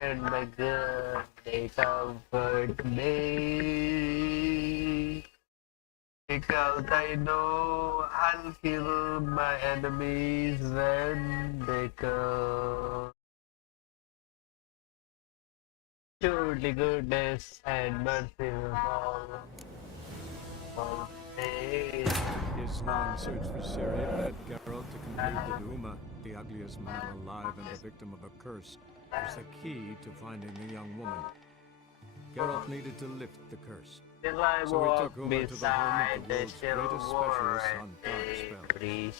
And the good they comfort me. Because I know I'll kill my enemies when they come. Surely goodness and mercy will follow all days. His long search for Siri led Geralt to conclude that Uma, the ugliest man alive and the victim of a curse, was the key to finding the young woman. Geralt needed to lift the curse. Till I So he walk took Uma to the home of the world's greatest specialist on dark spells.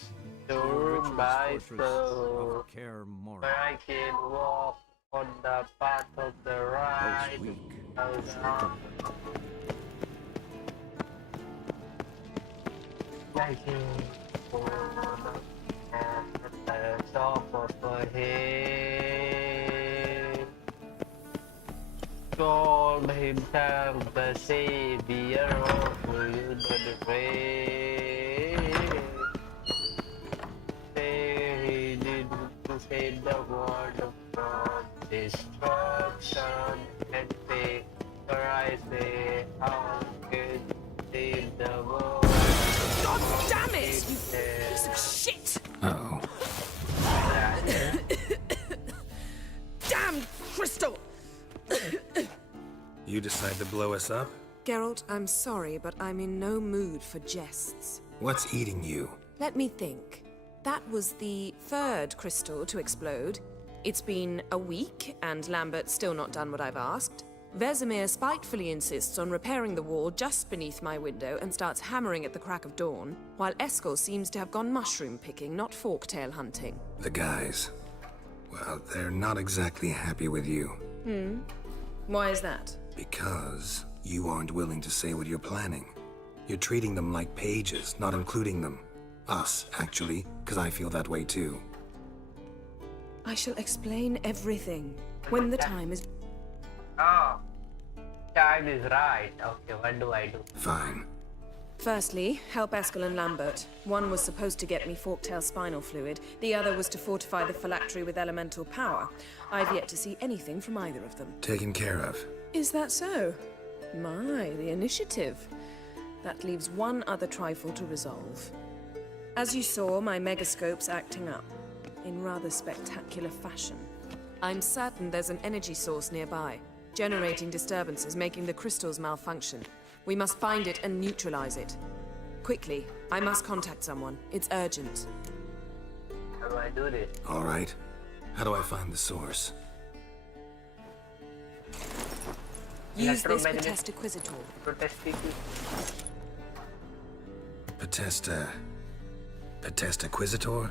To a restore my ritual fortress soul, of Kaer Morhen. where I can walk on the path of the right. I can walk at the top of a hill. Called himself the savior of the universe. He did to save the world from destruction and faith. For I say, how can save the world? God damn it, you piece of shit! Uh-oh. Damn crystal! You decide to blow us up? Geralt, I'm sorry, but I'm in no mood for jests. What's eating you? Let me think. That was the third crystal to explode. It's been a week, and Lambert's still not done what I've asked. Vesemir spitefully insists on repairing the wall just beneath my window and starts hammering at the crack of dawn, while Eskel seems to have gone mushroom picking, not forktail hunting. The guys. Well, they're not exactly happy with you. Why is that? Because you aren't willing to say what you're planning. You're treating them like pages, not including them. Us, actually, because I feel that way too. I shall explain everything when the time is... Oh, time is right. Okay, what do I do? Fine. Firstly, help Eskel and Lambert. One was supposed to get me forktail spinal fluid, the other was to fortify the phylactery with elemental power. I've yet to see anything from either of them. Taken care of. Is that so? My, the initiative. That leaves one other trifle to resolve. As you saw, my megascope's acting up, in rather spectacular fashion. I'm certain there's an energy source nearby, generating disturbances, making the crystals malfunction. We must find it and neutralize it. Quickly, I must contact someone. It's urgent. How do I do this? All right. How do I find the source? Use this Protest Acquisitor. Protest Acquisitor?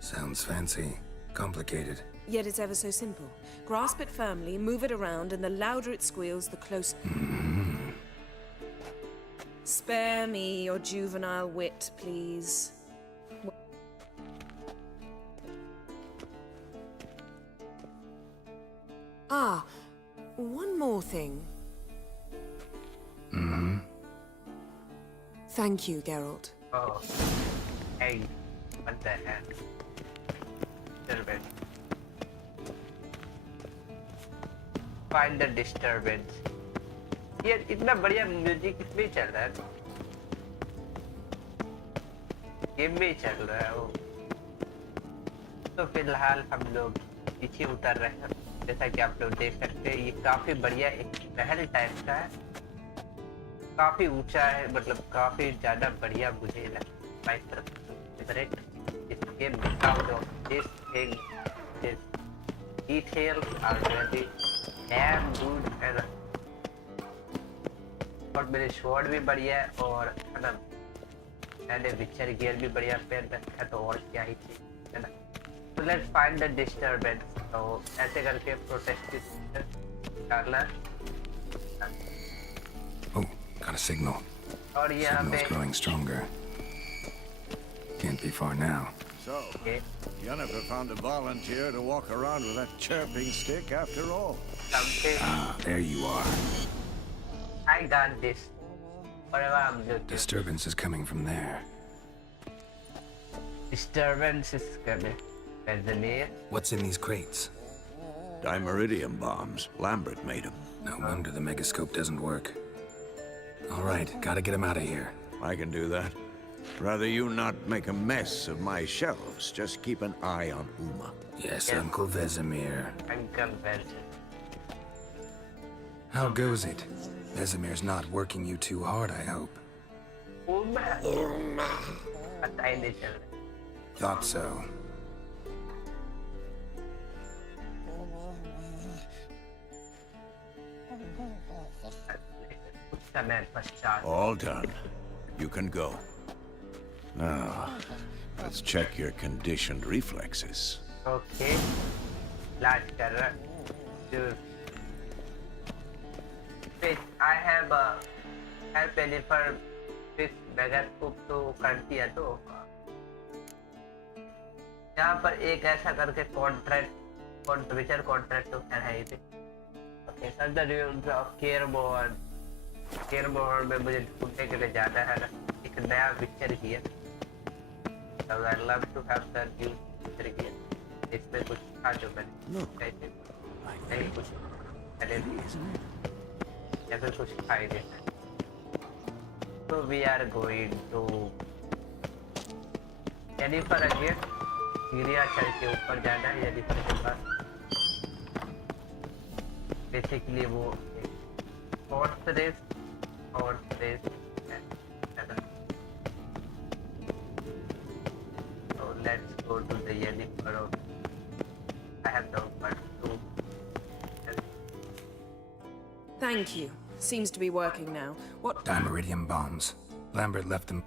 Sounds fancy. Complicated. Yet it's ever so simple. Grasp it firmly, move it around, and the louder it squeals, the closer... Spare me your juvenile wit, please. Ah, one more thing. Thank you, Geralt. Oh, hey, what the heck? Disturbance. Find the disturbance. यार इतना बढ़िया music इसमें चल रहा है, game में चल रहा है वो। तो फिलहाल हम लोग पीछे उतर रहे हैं, जैसा कि आप लोग देख सकते हैं। ये काफी बढ़िया एक महल टाइप का है, काफी ऊंचा है, मतलब काफी ज्यादा बढ़िया मुझे लगता है। इस गेम में sound of this thing this details are really damn good and और मेरे शॉट भी बढ़िया है और है ना, मैंने विचर गियर भी बढ़िया पहन रखा है, तो और क्या ही चीज है ना। तो लेट्स फाइंड द डिस्टर्बेंस। तो ऐसे करके प्रोटेस्ट करना। Oh, got a signal. और यहाँ पे growing stronger. Can't be far now. So, Yennefer found a volunteer to walk around with that chirping stick after all. Ah, there you are. I got this. Whatever I'm doing. Disturbance is coming from there. Disturbances करने Vesemir. What's in these crates? Dimeridium bombs. Lambert made them. No wonder the megascope doesn't work. All right, gotta get him out of here. I can do that. Rather you not make a mess of my shelves. Just keep an eye on Uma. Yes, Uncle Vesemir. Uncle Vesemir. How goes it? Vesemir's not working you too hard, I hope. Uma. पता ही नहीं चल रहा. Thought so. कुछ समय पश्चात. All done. You can go. Now, let's check your conditioned reflexes. Okay. इलाज कर रहा. Dude. Wait, I have a help any for this megascope तो कर दिया तो. यहाँ पर एक ऐसा करके कॉन्ट्रैक्ट तो क्या है इसे? Okay, सर केयर मोड में मुझे ढूंढने के लिए जाना है ना. एक नया पिक्चर किया. So I love to have the new picture किया. इसमें कुछ था जो मैंने कैसे नहीं कुछ पहले या फिर कुछ खाई देना. So we are going to Jennifer again. सीढ़ियाँ चढ़ के ऊपर जाना है Jennifer के पास. Basically वो horse race है. So let's go to the Jennifer. I have no but to. Thank you. Seems to be working now. What? Dimeridium bombs. Lambert left them.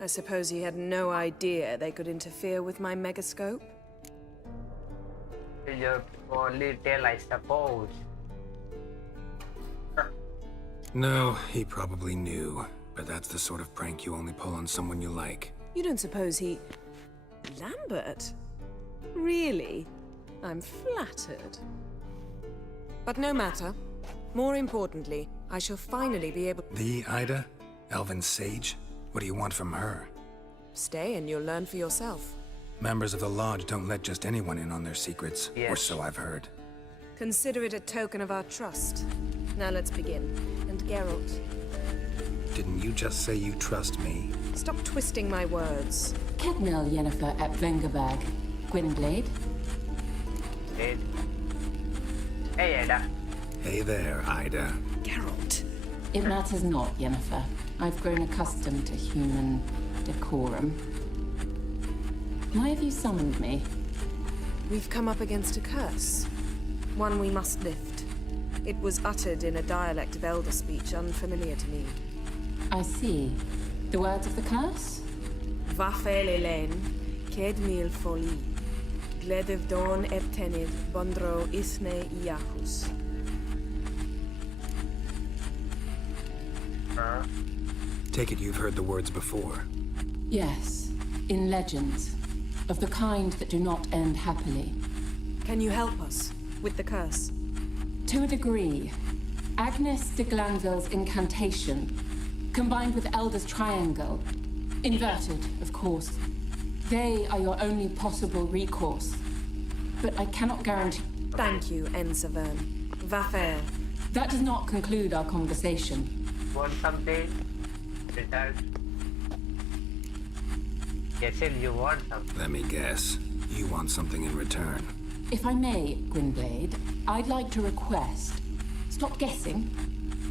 I suppose he had no idea they could interfere with my megascope? Your only tell, I suppose. No, he probably knew. But that's the sort of prank you only pull on someone you like. You don't suppose he... Lambert? Really? I'm flattered. But no matter. More importantly, I shall finally be able... The Ida? Elven sage? What do you want from her? Stay and you'll learn for yourself. Members of the Lodge don't let just anyone in on their secrets. Yes. Or so I've heard. Consider it a token of our trust. Now let's begin. And Geralt, Didn't you just say you trust me? stop twisting my words. Kednel Yennefer at Vengerberg. Gwynblade. Hey, Ada. Hey there, Ida. Geralt! It matters not, Yennefer. I've grown accustomed to human decorum. Why have you summoned me? We've come up against a curse. One we must lift. It was uttered in a dialect of Elder speech unfamiliar to me. I see. The words of the curse? Vafel Elen, Ked mil foli. Gledev don eptenid, bondro isne iacus. Take it you've heard the words before. Yes. In legends. Of the kind that do not end happily. Can you help us with the curse? To a degree. Agnes de Glanville's incantation, combined with Elder's triangle, inverted, of course. They are your only possible recourse. But I cannot guarantee... Thank you, Ensavern. Vafer. That does not conclude our conversation. Want something? Return. Yes, if you want something. Let me guess. You want something in return. If I may, Gwynblade, I'd like to request... Stop guessing.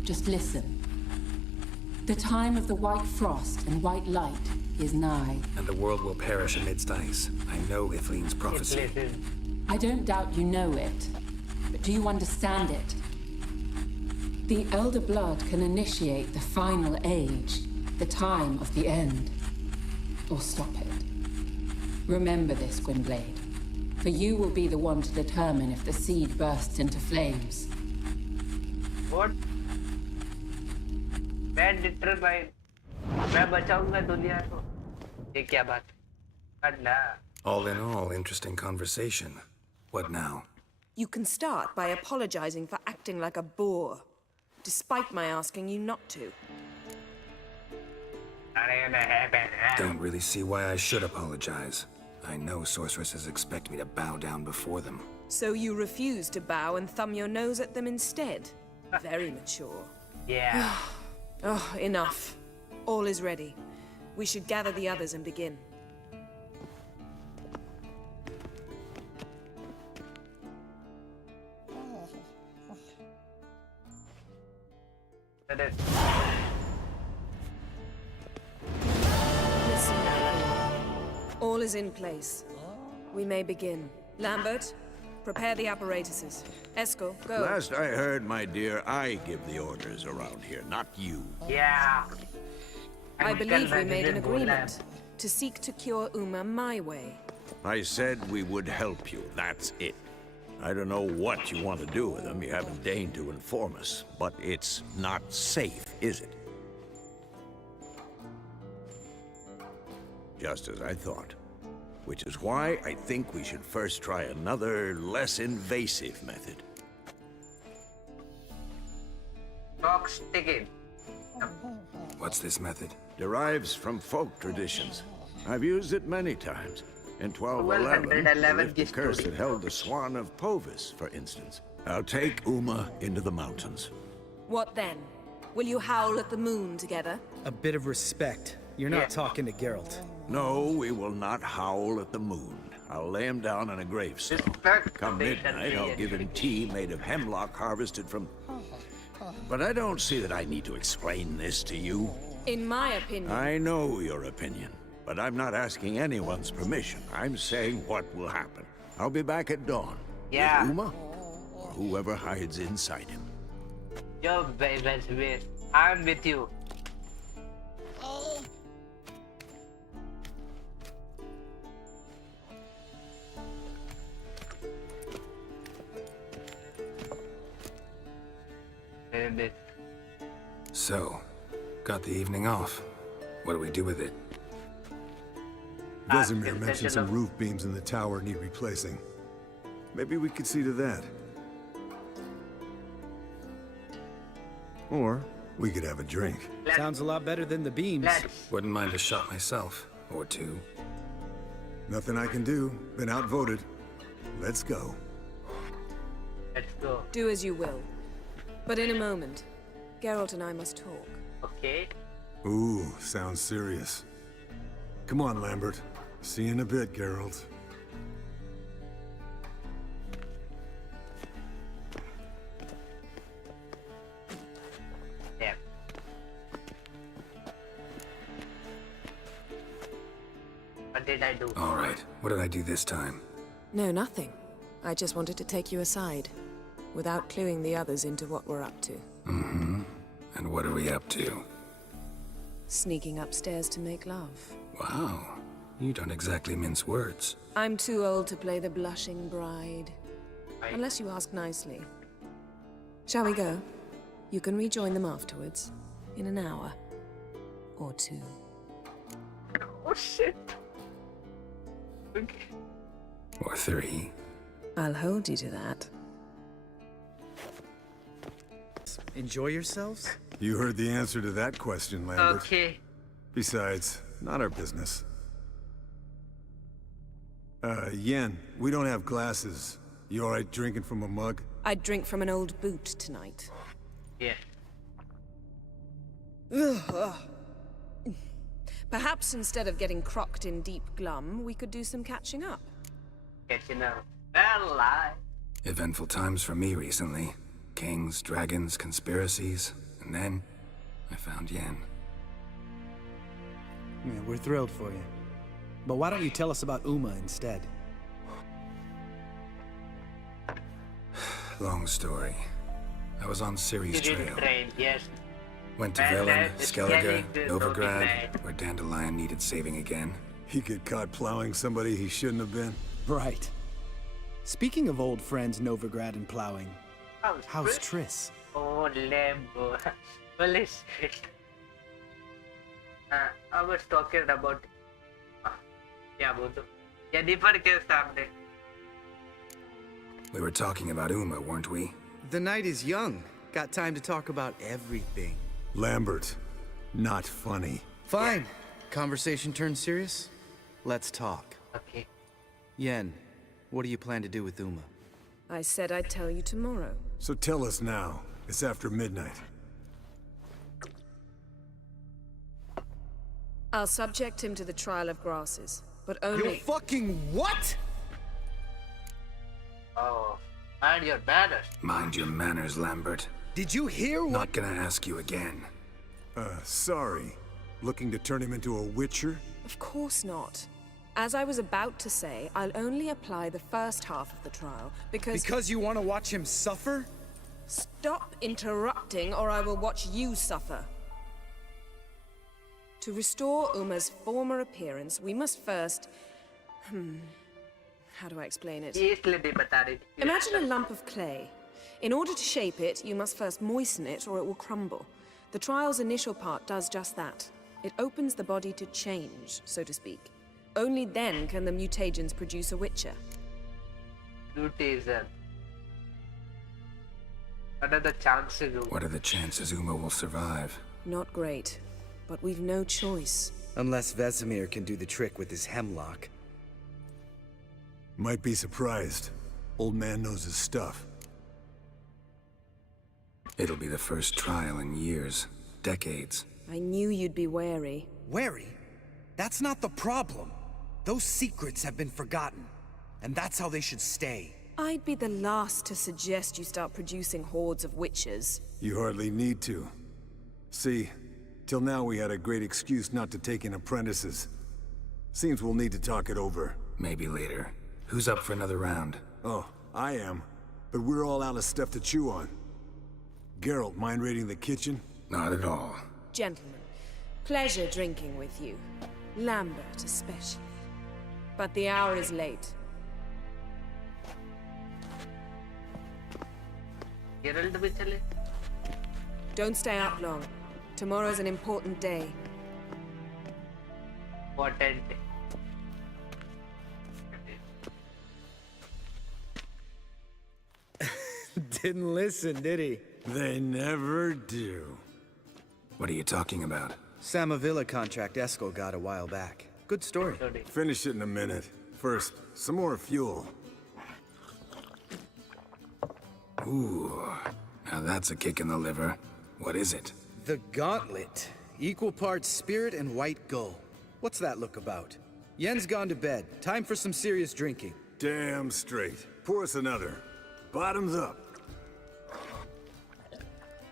Just listen. The time of the white frost and white light is nigh. And the world will perish amidst ice. I know Ithleen's prophecy. Listen. I don't doubt you know it. But do you understand it? The Elder Blood can initiate the final age, the time of the end. Or stop it. Remember this, Gwynblade. For you will be the one to determine if the seed bursts into flames. What? मैं determine. मैं बचाऊंगा दुनिया को. ये क्या बात? Allah. All in all, interesting conversation. What now? You can start by apologizing for acting like a boor, despite my asking you not to. Don't really see why I should apologize. I know sorceresses expect me to bow down before them. So you refuse to bow and thumb your nose at them instead? Very mature. Yeah. Oh, enough. All is ready. We should gather the others and begin. That is- Listen, all is in place. We may begin. Lambert, prepare the apparatuses. Esco, go. Last I heard, my dear, I give the orders around here, not you. Yeah. I believe we Uncle made an Rajendra agreement to seek to cure Uma my way. I said we would help you, that's it. I don't know what you want to do with them, you haven't deigned to inform us, but it's not safe, is it? Just as I thought. Which is why I think we should first try another, less invasive method. Box ticket. What's this method? Derives from folk traditions. I've used it many times. In 1211, to 1211 lift the curse that held the Swan of Povis, for instance. I'll take Uma into the mountains. What then? Will you howl at the moon together? A bit of respect. You're not talking to Geralt. No, we will not howl at the moon. I'll lay him down on a gravestone. Respect Come the midnight, I'll give him tea made of hemlock harvested from... But I don't see that I need to explain this to you. In my opinion, I know your opinion, but I'm not asking anyone's permission. I'm saying what will happen. I'll be back at dawn. Yeah. With Uma, or whoever hides inside him. Yo, baby, I'm with you. Baby. So, got the evening off. What do we do with it? Vesemir it's mentioned such a some roof beams in the tower need replacing. Maybe we could see to that. Or we could have a drink. Sounds a lot better than the beams. Let's Wouldn't mind a shot myself. Or two. Nothing I can do. Been outvoted. Let's go. go. do as you will. But in a moment, Geralt and I must talk. Okay. Ooh, sounds serious. Come on, Lambert. See you in a bit, Geralt. Yeah. What did I do? All right. What did I do this time? No, nothing. I just wanted to take you aside, without cluing the others into what we're up to. Mm-hmm. And what are we up to? Sneaking upstairs to make love. Wow. You don't exactly mince words. I'm too old to play the blushing bride. Unless you ask nicely. Shall we go? You can rejoin them afterwards. In an hour. Or two. Oh shit. Okay. Or three. I'll hold you to that. Enjoy yourselves? You heard the answer to that question, Lambert. Okay. Besides, not our business. Yen, we don't have glasses. You alright drinking from a mug? I'd drink from an old boot tonight. Yeah. Perhaps instead of getting crocked in deep glum, we could do some catching up. Catching up. Well, Eventful times for me recently. Kings, dragons, conspiracies. And then, I found Yen. Yeah, we're thrilled for you. But why don't you tell us about Uma instead? Long story. I was on Ciri's you didn't trail. train, yes. Went to Well, Velen, it's Skellige, getting to Novigrad, Novigrad. where Dandelion needed saving again. He get caught plowing somebody he shouldn't have been. Right. Speaking of old friends Novigrad and plowing, how's Triss? Oh, Lambo. Holy shit. I was talking about... क्या बोलूं? Jennifer के सामने. We were talking about Uma, weren't we? The night is young. Got time to talk about everything. Lambert, not funny. Fine. Conversation turned serious? Let's talk. Okay. Yen, what do you plan to do with Uma? I said I'd tell you tomorrow. So tell us now. It's after midnight. I'll subject him to the trial of grasses, but only... You fucking what? Oh, mind your manners. Mind your manners, Lambert. Did you hear what? Not gonna ask you again. Sorry. Looking to turn him into a witcher? Of course not. As I was about to say, I'll only apply the first half of the trial, because... Because you want to watch him suffer? Stop interrupting, or I will watch you suffer. To restore Uma's former appearance, we must first... How do I explain it? ये इसलिए नहीं बता रही थी. Imagine a lump of clay. In order to shape it, you must first moisten it, or it will crumble. The trial's initial part does just that. It opens the body to change, so to speak. Only then can the mutagens produce a witcher. Mutation. What are the chances? What are the chances Uma will survive? Not great, but we've no choice. Unless Vesemir can do the trick with his hemlock. Might be surprised. Old man knows his stuff. It'll be the first trial in years. Decades. I knew you'd be wary. Wary? That's not the problem. Those secrets have been forgotten. And that's how they should stay. I'd be the last to suggest you start producing hordes of witches. You hardly need to. See, till now we had a great excuse not to take in apprentices. Seems we'll need to talk it over. Maybe later. Who's up for another round? Oh, I am. But we're all out of stuff to chew on. Geralt, mind raiding the kitchen? Not at all. Gentlemen, pleasure drinking with you. Lambert especially. But the hour is late. Geralt भी चले. Don't stay up long. Tomorrow's an important day. Important. Didn't listen, did he? They never do. What are you talking about? Samavilla contract Eskel got a while back. Good story. Finish it in a minute. First, some more fuel. Ooh, now that's a kick in the liver. What is it? The Gauntlet. Equal parts spirit and white gull. What's that look about? Yen's gone to bed. Time for some serious drinking. Damn straight. Pour us another. Bottoms up.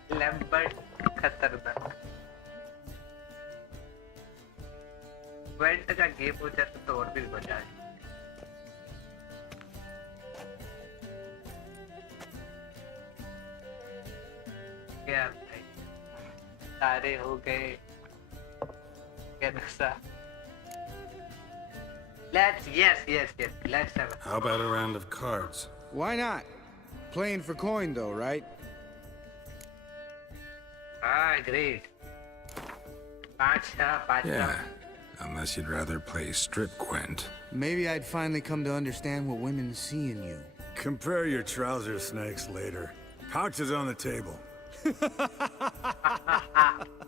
Lambert खतरनाक. Went का game हो जाता तो और भी मजा आए. क्या भाई? सारे हो गए. कैसा? Let's yes. Let's have it. How about a round of cards? Why not? Playing for coin though, right? Ah, great. Pacha. Yeah, unless you'd rather play strip Gwent. Maybe I'd finally come to understand what women see in you. Compare your trouser snakes later. Pouch is on the table.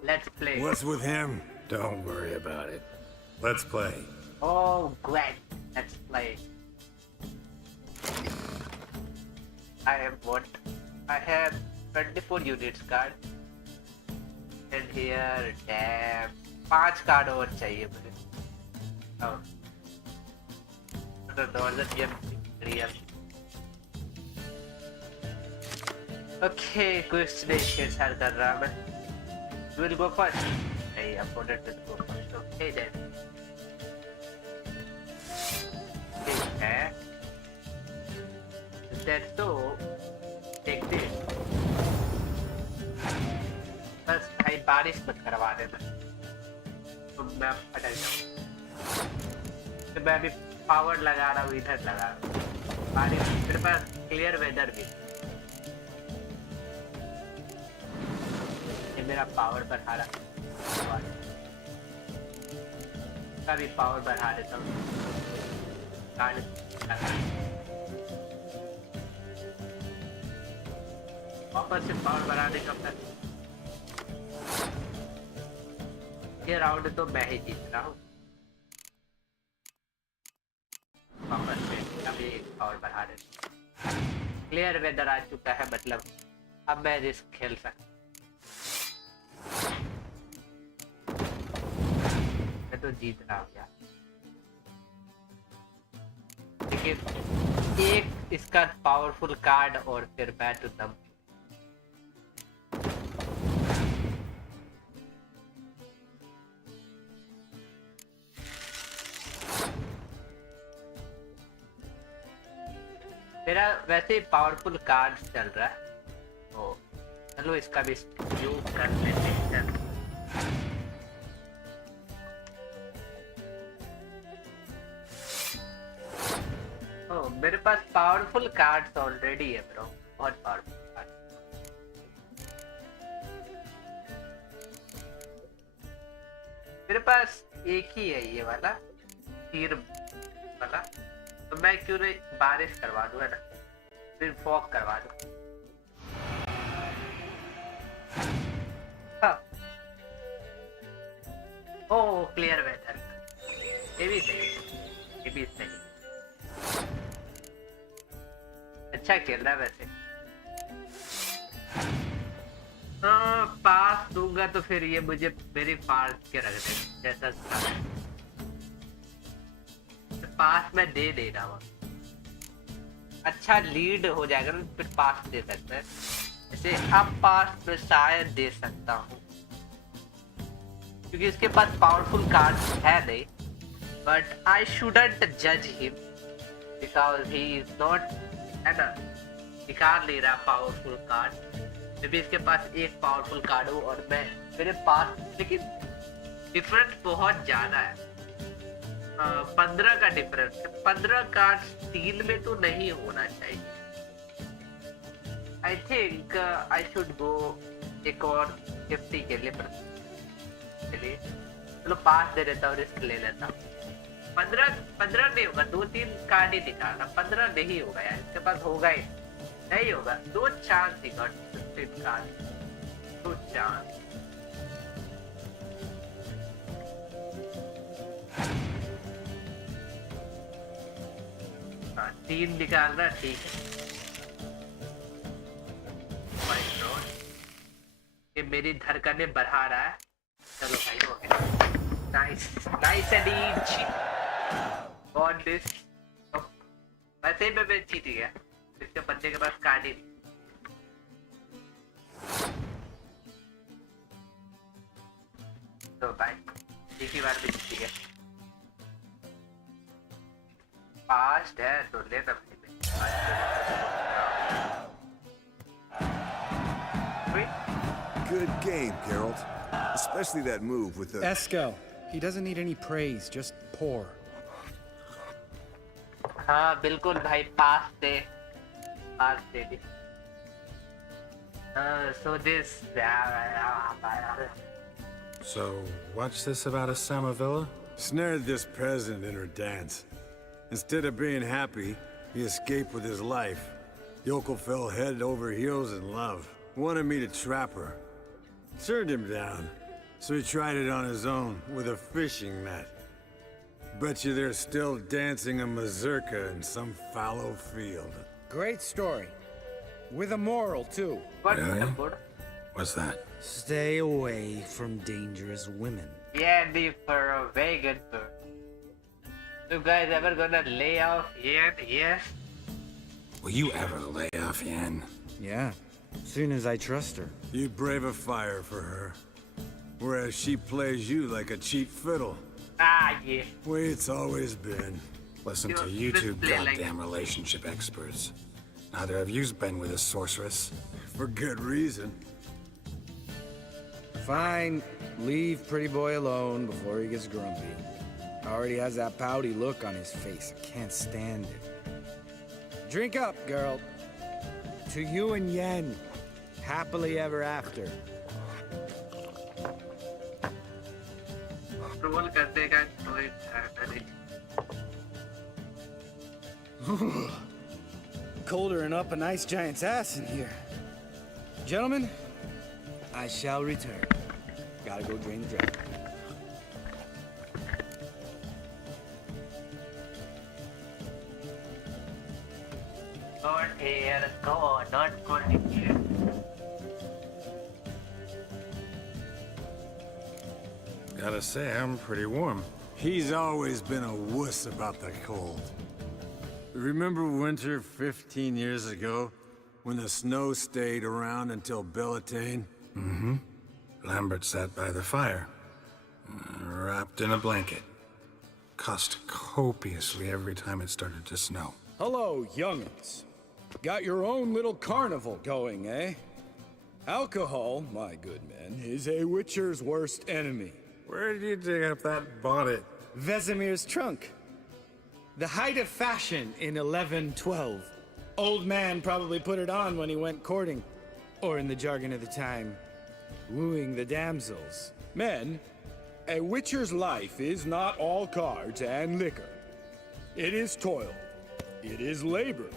Let's play. What's with him? Don't worry about it. Let's play. Oh, great. Let's play. I have 24 units card. And here, damn. 5 card और चाहिए मुझे. Oh. Real. Okay, कुछ नहीं share कर रहा मैं. You will go first. Hey, opponent will go first. Okay then. ठीक है. That's so. Take this. बस भाई बारिश मत करवा देना. तो मैं अटक जाऊँ. तो मैं अभी पावर लगा रहा हूँ इधर लगा रहा हूँ. बारिश मेरे पास क्लियर वेदर भी. ये मेरा पावर बढ़ा रहा. का भी पावर बढ़ा देता हूँ. कार्ड लगा. वापस से पावर बढ़ाने का ये राउंड तो मैं ही जीत रहा हूँ। वापस से अभी और बढ़ा देते। क्लियर वेदर आ चुका है, मतलब अब मैं रिस्क खेल सकता। मैं तो जीत रहा हूँ यार, लेकिन एक इसका पावरफुल कार्ड और फिर मैं तो दम। मेरा वैसे ही पावरफुल कार्ड चल रहा है, तो चलो इसका भी यूज कर लेते हैं। ओ, मेरे पास पावरफुल कार्ड्स ऑलरेडी है ब्रो, बहुत पावरफुल कार्ड। मेरे पास एक ही है ये वाला तीर वाला, तो मैं क्यों नहीं बारिश करवा दूं, है ना, फिर फॉग करवा दूं। हाँ। ओ क्लियर वेदर, ये भी सही, ये भी सही। अच्छा खेल रहा है वैसे। पास दूंगा तो फिर ये मुझे मेरी फाड़ के रख दे, जैसा पास में दे रहा हूँ। अच्छा लीड हो जाएगा ना, फिर पास दे सकते हैं। जैसे अब पास में शायद दे सकता हूँ, क्योंकि इसके पास पावरफुल कार्ड है नहीं, बट आई शुडंट जज him because he is not, है ना, निकाल ले रहा पावरफुल कार्ड। मे भी इसके पास एक पावरफुल कार्ड हो और मैं मेरे पास, लेकिन डिफरेंस बहुत ज्यादा है। 15 का डिफरेंस है। 15 कार्ड स्टील में तो नहीं होना चाहिए। I think I should go एक और 50 के लिए, चलो 5 दे देता हूँ, रिस्क ले लेता हूँ। 15 नहीं होगा, 2-3 कार्ड ही निकालना। 15 नहीं होगा यार, इसके पास होगा ही नहीं होगा। 2 चांस निकाल कार्ड, 2 चांस। हाँ 3 निकालना, ठीक है। ये मेरी धड़कनें बढ़ा रहा है। चलो भाई हो गया। Nice nice and each got this. वैसे ही मैं जीत गया, इसके बंदे के पास कार्ड ही नहीं। तो भाई एक ही बार में जीत गया। फास्ट है तो लेना भाई। Good game, Geralt. Especially that move with the... Eskel, he doesn't need any praise, just pour. हाँ बिल्कुल भाई, पास दे दी। So this... So, what's this about a Samavilla? Snared this peasant in her dance. Instead of being happy, he escaped with his life. Yoko fell head over heels in love. Wanted me to trap her. Turned him down. So he tried it on his own, with a fishing net. Bet you they're still dancing a mazurka in some fallow field. Great story. With a moral, too. Really? What's that? Stay away from dangerous women. Yeah, the for a vegan food. You guys ever gonna lay off Yen? Yes? Will you ever lay off Yen? Yeah, soon as I trust her. You brave a fire for her. Whereas she plays you like a cheap fiddle. Ah, yeah. Way it's always been. Listen to you two goddamn relationship experts. Neither of you's been with a sorceress. For good reason. Fine, leave pretty boy alone before he gets grumpy. Already has that pouty look on his face. I can't stand it. Drink up, girl. To you and Yen. Happily ever after. Approval कर देगा कोई नहीं। Colder and up a nice giant's ass in here. Gentlemen, I shall return. Gotta go drain the dragon. here. No, not cold here. Gotta say, I'm pretty warm. He's always been a wuss about the cold. Remember winter 15 years ago? When the snow stayed around until Bellatane? Mm-hmm. Lambert sat by the fire, wrapped in a blanket. Cussed copiously every time it started to snow. Hello, young'uns. Got your own little carnival going, eh? Alcohol, my good men, is a witcher's worst enemy. Where did you dig up that bonnet? Vesemir's trunk. The height of fashion in 1112. Old man probably put it on when he went courting. Or in the jargon of the time, wooing the damsels. Men, a witcher's life is not all cards and liquor. It is toil. It is labor.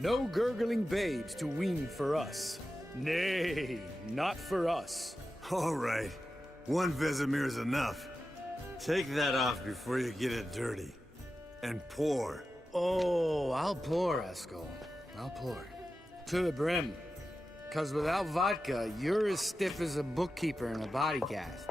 No gurgling babes to wean for us. Nay, not for us. All right. One Vesemir is enough. Take that off before you get it dirty. And pour. Oh, I'll pour, Eskel. I'll pour. To the brim. 'Cause without vodka, you're as stiff as a bookkeeper in a body cast.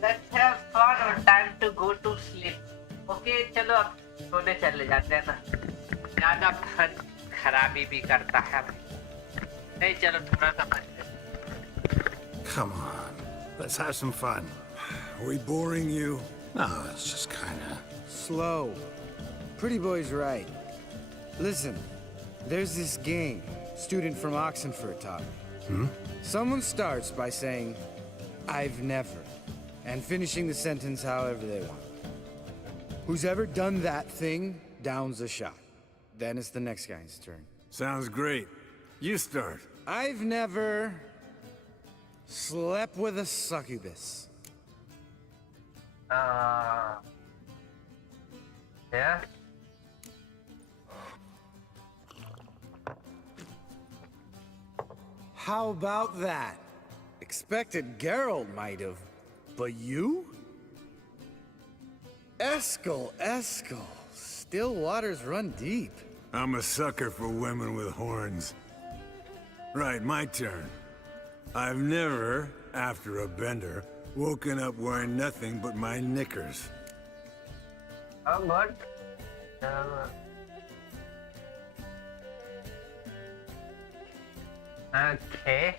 Let's have fun or time to go to sleep. Okay, चलो अब सोने चले जाते हैं ना. ज़्यादा खराबी भी करता है. नहीं चलो थोड़ा सा बच. Come on, let's have some fun. Are we boring you? No, it's just kinda... Slow. Pretty boy's right. Listen, there's this game student from Oxenford taught me. Someone starts by saying, I've never, and finishing the sentence however they want. Who's ever done that thing downs a shot. Then it's the next guy's turn. Sounds great. You start. I've never slept with a succubus. Yeah. How about that? Expected Geralt might have, but you? Eskel. Still waters run deep. I'm a sucker for women with horns. Right, my turn. I've never, after a bender, woken up wearing nothing but my knickers. Oh, good. Okay.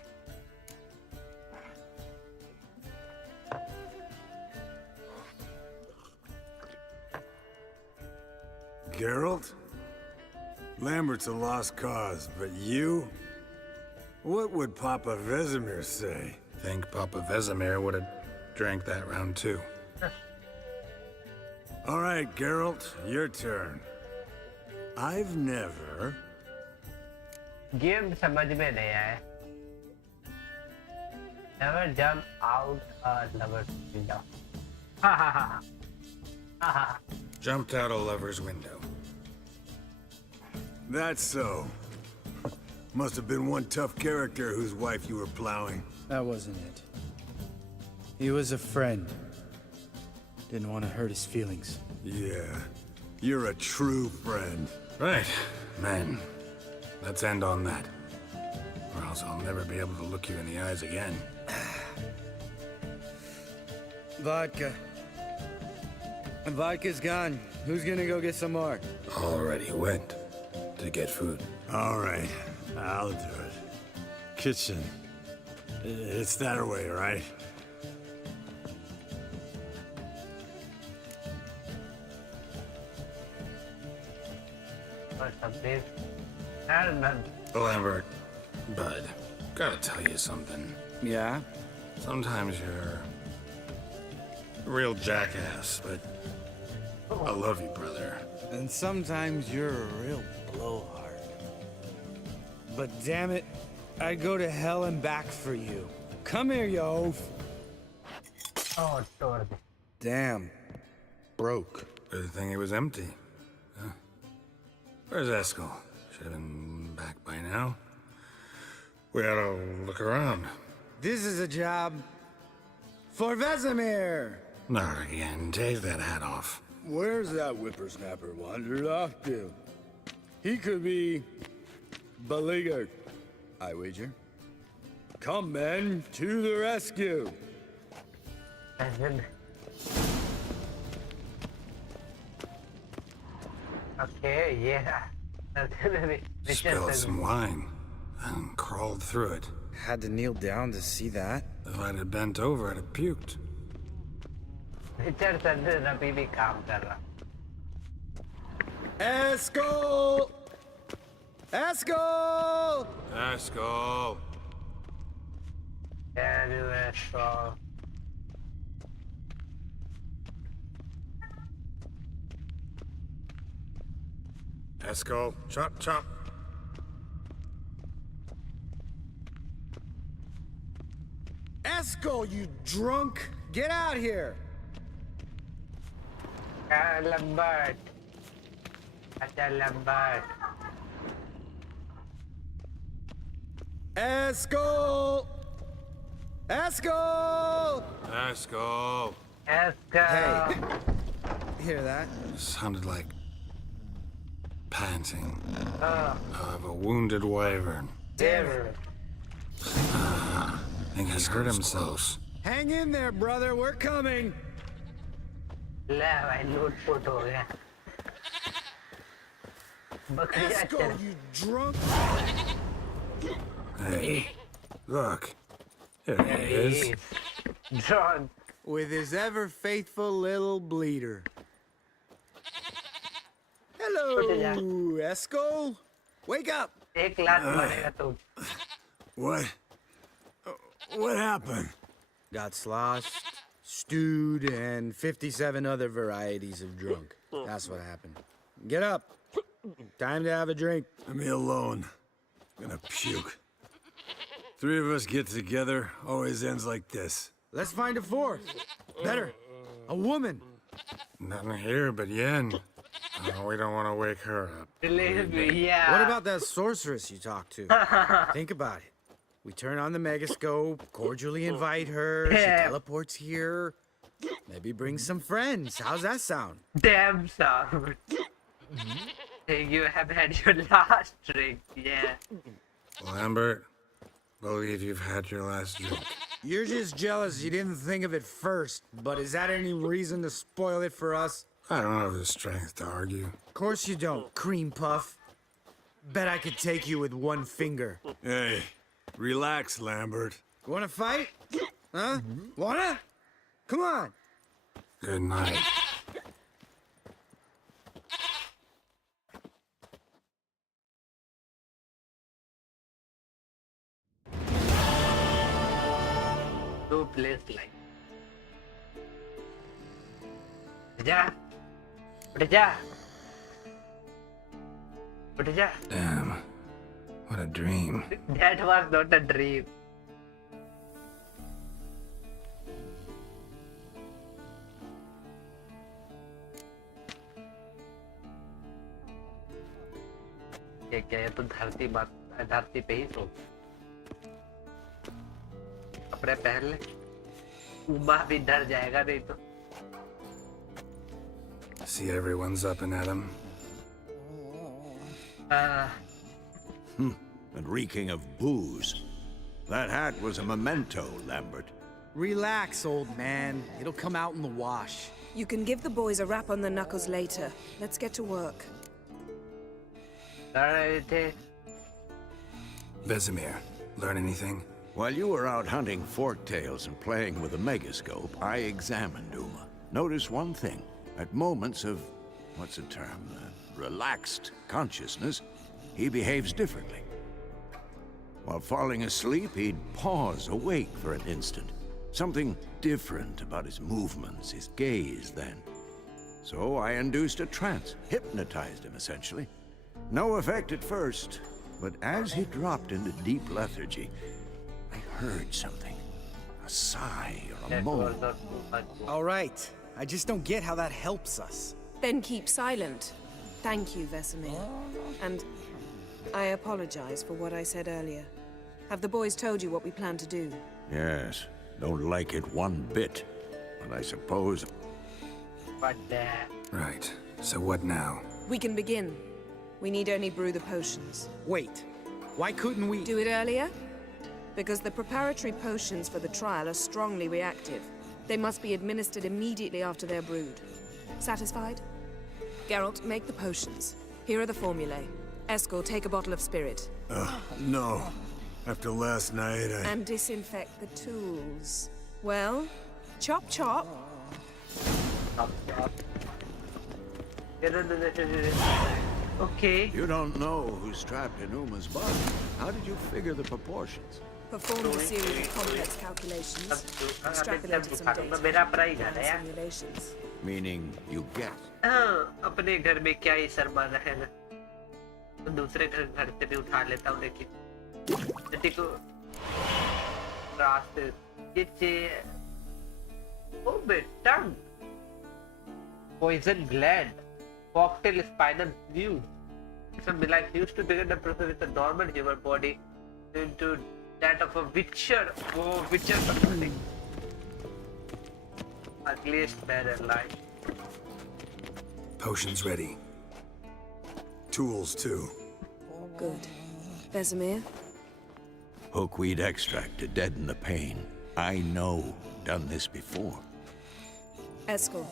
Geralt? Lambert's a lost cause, but you? What would Papa Vesemir say? Think Papa Vesemir would have drank that round too. All right, Geralt, your turn. I've never... Game समझ में नहीं आया. Never jump out a lover's window. Ha ha ha. Ha ha. Jumped out a lover's window. That's so. Must have been one tough character whose wife you were plowing. That wasn't it. He was a friend. Didn't want to hurt his feelings. Yeah, you're a true friend. Right, man. Let's end on that. Or else I'll never be able to look you in the eyes again. Vodka. Vodka's gone. Who's gonna go get some more? Already went to get food. All right, I'll do it. Kitchen. It's that way, right? Or something. I don't know. Lambert, bud, gotta tell you something. Yeah? Sometimes you're a real jackass, but I love you, brother. And sometimes you're a real blowhard. But damn it, I'd go to hell and back for you. Come here, you oaf. Oh, sure. Damn. Broke. Good thing it was empty. Huh? Where's Eskel? Should have been back by now. We ought to look around. This is a job for Vesemir. Not again. Take that hat off. Where's that whippersnapper wandered off to? He could be beleaguered, I wager. Come, men, to the rescue. Okay, yeah. Spilled some wine and crawled through it. Had to kneel down to see that. If I'd have bent over, I'd have puked. Richard Sanders अभी भी काम कर रहा. Eskel! Eskel! Eskel! Can you Eskel? Eskel, chop, chop. Eskel, you drunk! Get out here! Lambert. Acha Lambert. Eskel! Eskel! Eskel! Eskel. Hey. Hear that? Sounded like panting of a wounded wyvern. Damn. I think he's hurt himself. Hang in there, brother. We're coming. ले भाई लूटफूट हो गया. बकरियां चल. Eskel, you drunk! Hey, look. Here he is. Drunk. With his ever faithful little bleeder. Hello, Eskel. Wake up. एक लाख मरेगा तू. What happened? Got sloshed, stewed, and 57 other varieties of drunk. That's what happened. Get up. Time to have a drink. Leave me alone. I'm gonna puke. Three of us get together, always ends like this. Let's find a fourth. Better. A woman. Nothing here but Yen. Oh, we don't want to wake her up. Yeah. What about that sorceress you talked to? Think about it. We turn on the megascope, cordially invite her, she teleports here. Maybe bring some friends. How's that sound? Damn sound. You have had your last drink. Yeah. Lambert, believe you've had your last drink. You're just jealous you didn't think of it first, but is that any reason to spoil it for us? I don't have the strength to argue. Of course you don't, cream puff. Bet I could take you with one finger. Hey, relax, Lambert. Wanna fight? Huh? Wanna? Come on. Good night. Two place like. Ja. Ja. Ja. Damn. What a dream. That was not a dream. ये क्या है तो धरती पे ही सो कपड़े पहन ले उमा भी डर जाएगा नहीं तो See everyone's up and at him. And reeking of booze. That hat was a memento, Lambert. Relax, old man. It'll come out in the wash. You can give the boys a rap on the knuckles later. Let's get to work. Vesemir, learn anything? While you were out hunting forktails and playing with a megascope, I examined Uma. Notice one thing. At moments of, what's the term, relaxed consciousness, he behaves differently. While falling asleep, he'd pause awake for an instant. Something different about his movements, his gaze then. So I induced a trance, hypnotized him essentially. No effect at first, but as he dropped into deep lethargy, I heard something. A sigh or a moan. All right. I just don't get how that helps us. Then keep silent. Thank you, Vesemir. And I apologize for what I said earlier. Have the boys told you what we plan to do? Yes, don't like it one bit. But I suppose... But Right. So what now? We can begin. We need only brew the potions. Wait. Why couldn't we... Do it earlier? Because the preparatory potions for the trial are strongly reactive. They must be administered immediately after they're brewed. Satisfied? Geralt, make the potions. Here are the formulae. Eskel, take a bottle of spirit. No. After last night, And disinfect the tools. Well, chop chop. Okay. You don't know who's trapped in Uma's body. How did you figure the proportions? Performed a series of complex calculations. Extrapolated some data. मेरा अपना ही घर है यार. Simulations. Meaning, you guess. हाँ, अपने घर में क्या ही शर्मा रहे ना. तो दूसरे घर से भी उठा लेता हूँ लेकिन देखो रास्ते ये ओ बेटा poison gland cocktail spinal fluid. Some like used to begin the process with a normal human body into that of a witcher. Oh, witcher something. Ugliest man alive. Potions ready. Tools too. Good. Vesemir? Hookweed extract to deaden the pain. I know. Done this before. Eskel,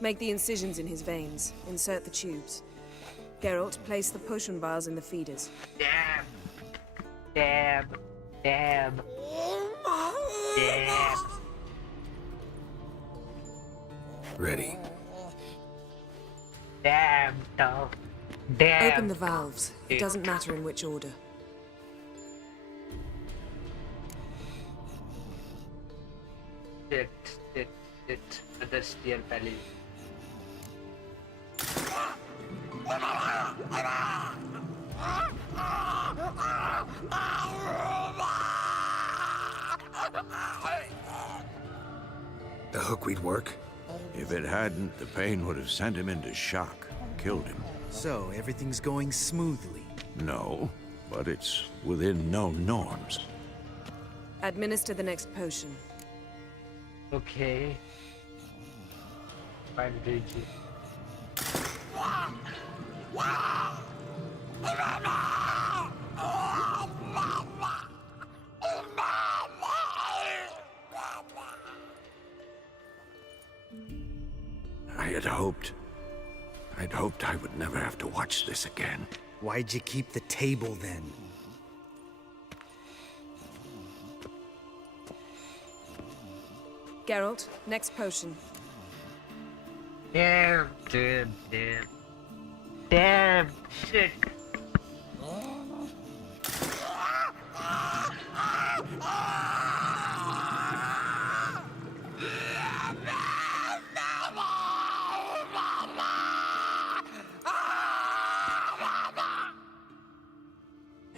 make the incisions in his veins. Insert the tubes. Geralt, place the potion vials in the feeders. Damn. Damn. Damn. Damn. Ready. Damn tough. Damn. Open the valves. It doesn't matter in which order. Shit. Other steer belly. The hookweed work? If it hadn't, the pain would have sent him into shock, killed him. So, everything's going smoothly. No, but it's within known norms. Administer the next potion. Okay. Fine, Reggie. I'd hoped I would never have to watch this again. Why'd you keep the table then? Geralt, next potion. Damn, shit.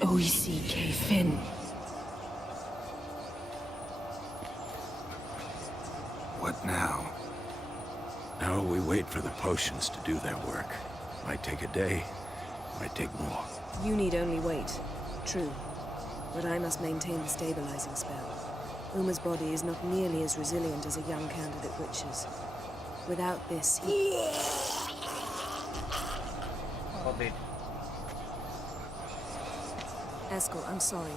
OECK Finn. What now? Now we wait for the potions to do their work. Might take a day, might take more. You need only wait. True. But I must maintain the stabilizing spell. Uma's body is not nearly as resilient as a young candidate witch's. Without this, he... Hobbit. Eskel, I'm sorry.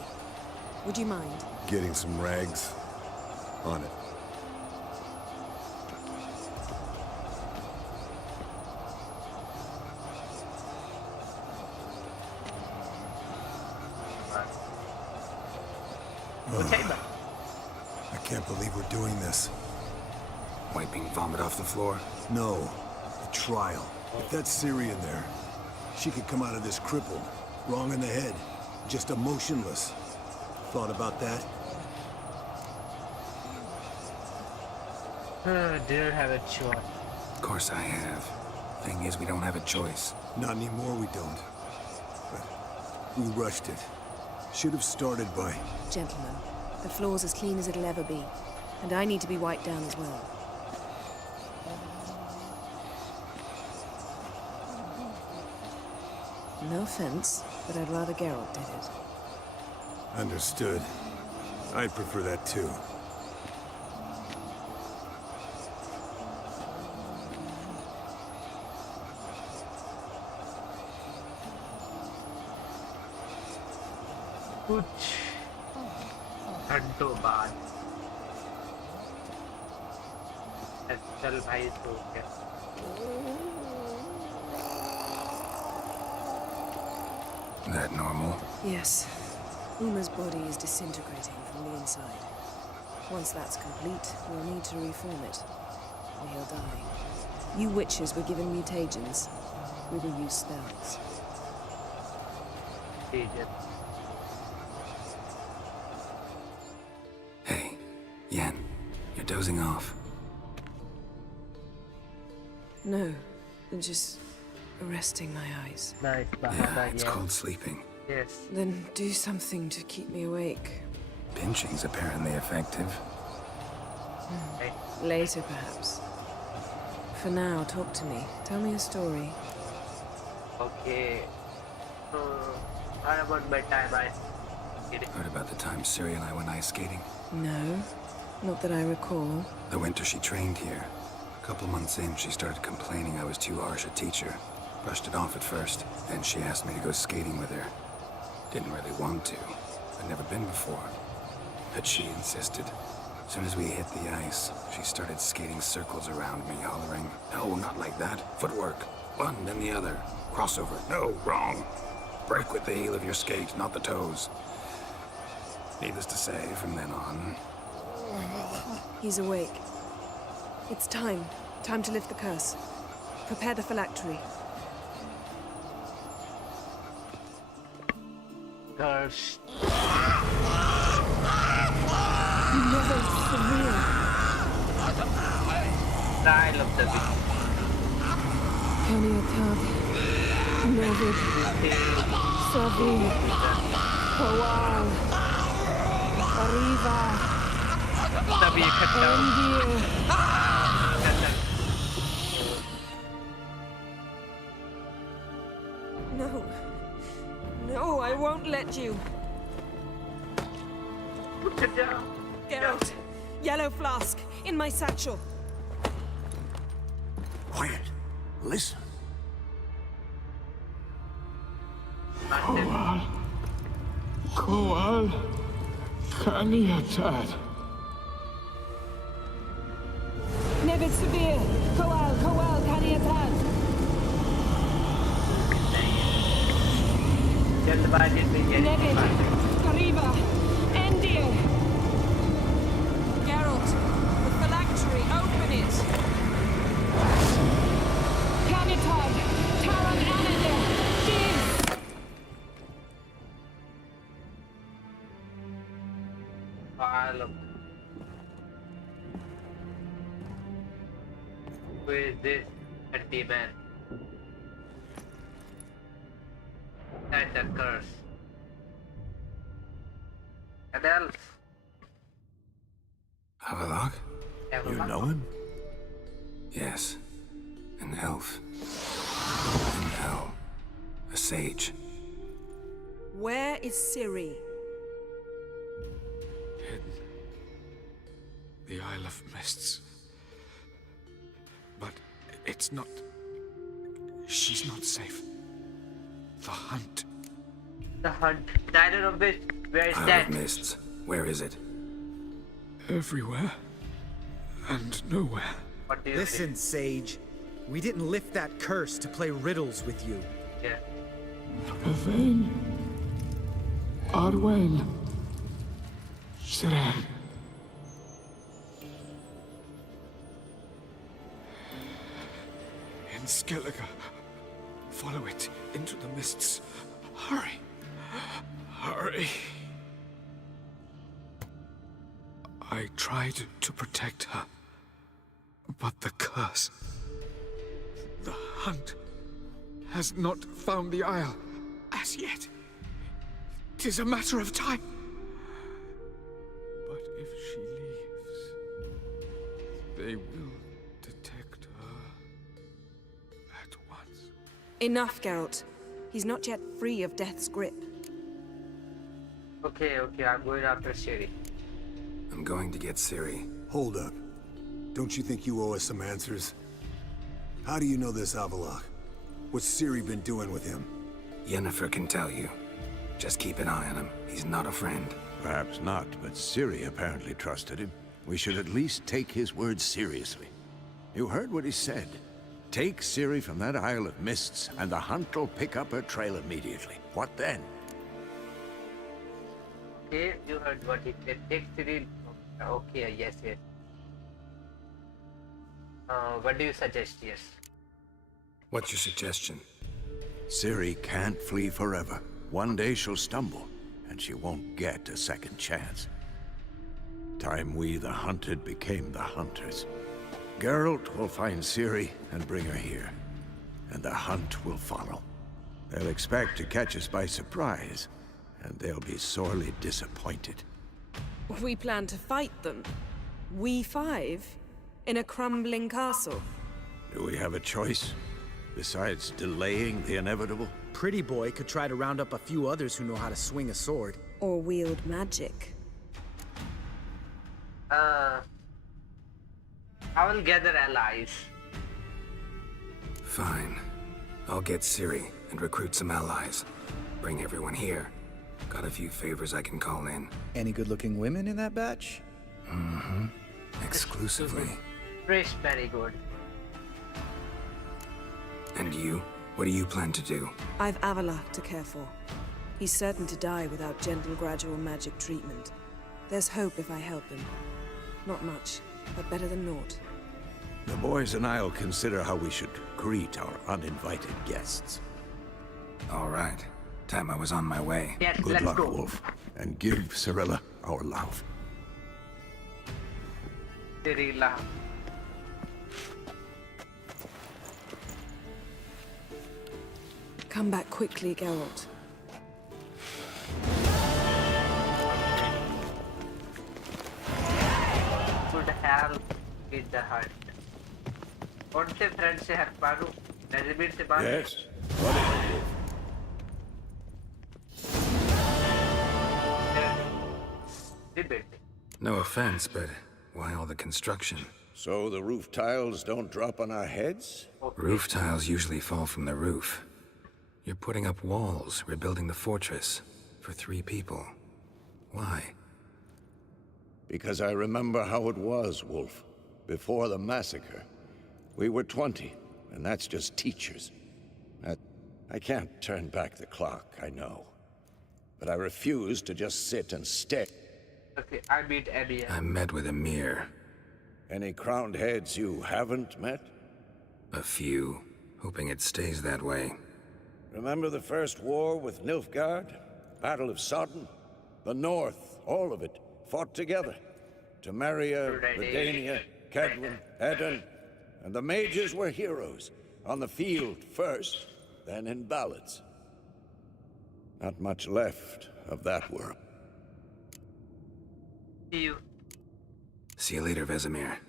Would you mind? Getting some rags. On it. I can't believe we're doing this. Wiping vomit off the floor? No, the trial. If that's Syrian there, she could come out of this crippled, wrong in the head, just emotionless. Thought about that? Didn't have a choice. Of course I have. Thing is, we don't have a choice. Not anymore, we don't. But we rushed it. Should have started by... Gentlemen, the floor's as clean as it'll ever be. And I need to be wiped down as well. No offense, but I'd rather Geralt did it. Understood. I'd prefer that too. कुछ घंटों बाद चल भाई सो गया That normal? Yes. Uma's body is disintegrating from the inside. Once that's complete, we'll need to reform it, or he'll die. You witches were given mutagens. We will use spells. Hey, Yen, you're dozing off. No, I'm just resting my eyes. Nice. Yeah, it's called sleeping. Yes. Then do something to keep me awake. Pinching's apparently effective. Later, perhaps. For now, talk to me. Tell me a story. Okay. How about my time I Heard about the time Siri and I went ice skating? No, not that I recall. The winter she trained here. A couple months in, she started complaining I was too harsh a teacher. Brushed it off at first, then she asked me to go skating with her. Didn't really want to. I'd never been before. But she insisted. As soon as we hit the ice, she started skating circles around me, hollering, "No, not like that. Footwork. One, then the other. Crossover. No, wrong. Break with the heel of your skate, not the toes." Needless to say, from then on... He's awake. It's time. Time to lift the curse. Prepare the phylactery. Curse. Never severe. Trial of the week. Kaniatad. Nevid. Savi. Kowal. Arriva. सभी इकट्ठा No. No, I won't let you. Geralt. Yellow flask. In my satchel. Quiet. Listen. Kowal. Kaniatad. Nevid severe. Kowal, Kaniatad. जल्दबाजी में ये Nevid. Kariba. Endir. Geralt. The phylactery. Open it. Kanitad. Taran Anadir. Div. Who is this dirty man? That's a curse. An elf. Bhailog? You know him? Yes. An elf. An elf. A sage. Where is Ciri? Hidden. The Isle of Mists. But it's not... She's not safe. The hunt. The hunt. The island of Mist. Where is Isle that? of Mists. Where is it? Everywhere. And nowhere. What do you Listen, think? Sage. We didn't lift that curse to play riddles with you. Yeah. Yvain. Arwen. Seren. In Skellige. Follow it into the mists. Hurry. Hurry. I tried to protect her. But the curse... The hunt has not found the Isle as yet. 'Tis a matter of time. But if she leaves, they will detect her at once. Enough, Geralt. He's not yet free of death's grip. Okay, I'm going after Siri. I'm going to get Ciri. Hold up. Don't you think you owe us some answers? How do you know this Avallac'h? What's Ciri been doing with him? Yennefer can tell you. Just keep an eye on him. He's not a friend. Perhaps not, but Ciri apparently trusted him. We should at least take his words seriously. You heard what he said. Take Ciri from that Isle of Mists, and the hunt will pick up her trail immediately. What then? Okay, you heard what he said. Take Siri. Okay, yes. What do you suggest? Yes. What's your suggestion? Ciri can't flee forever. One day she'll stumble, and she won't get a second chance. Time we, the hunted, became the hunters. Geralt will find Ciri and bring her here, and the hunt will follow. They'll expect to catch us by surprise, and they'll be sorely disappointed. We plan to fight them. We five? In a crumbling castle? Do we have a choice? Besides delaying the inevitable? Pretty boy could try to round up a few others who know how to swing a sword. Or wield magic. I will gather allies. Fine. I'll get Ciri and recruit some allies. Bring everyone here. Got a few favors I can call in. Any good-looking women in that batch? Mm-hmm. Exclusively. Fresh, very good. And you? What do you plan to do? I've Avallac'h to care for. He's certain to die without gentle, gradual magic treatment. There's hope if I help him. Not much, but better than naught. The boys and I'll consider how we should greet our uninvited guests. All right. Time I was on my way. Yes, Good let's luck, go. Wolf. And give Cirilla our love. Siri la. Come back quickly, Geralt. Should help with the hunt. कौन से friend से help मारूं? Regiment से मारूं? Yes. What is Debate. No offense, but why all the construction? So the roof tiles don't drop on our heads? Roof tiles usually fall from the roof. You're putting up walls, rebuilding the fortress. For 3 people. Why? Because I remember how it was, Wolf. Before the massacre. We were 20, and that's just teachers. I can't turn back the clock, I know. But I refuse to just sit and stare. Okay, I meet Eddie. I met with Emir. Any crowned heads you haven't met? A few. Hoping it stays that way. Remember the first war with Nilfgaard? Battle of Sodden? The North, all of it, fought together. Temeria, Redania, Kedwin, Edan. And the mages were heroes. On the field first, then in ballads. Not much left of that world. See you. See you later, Vesemir.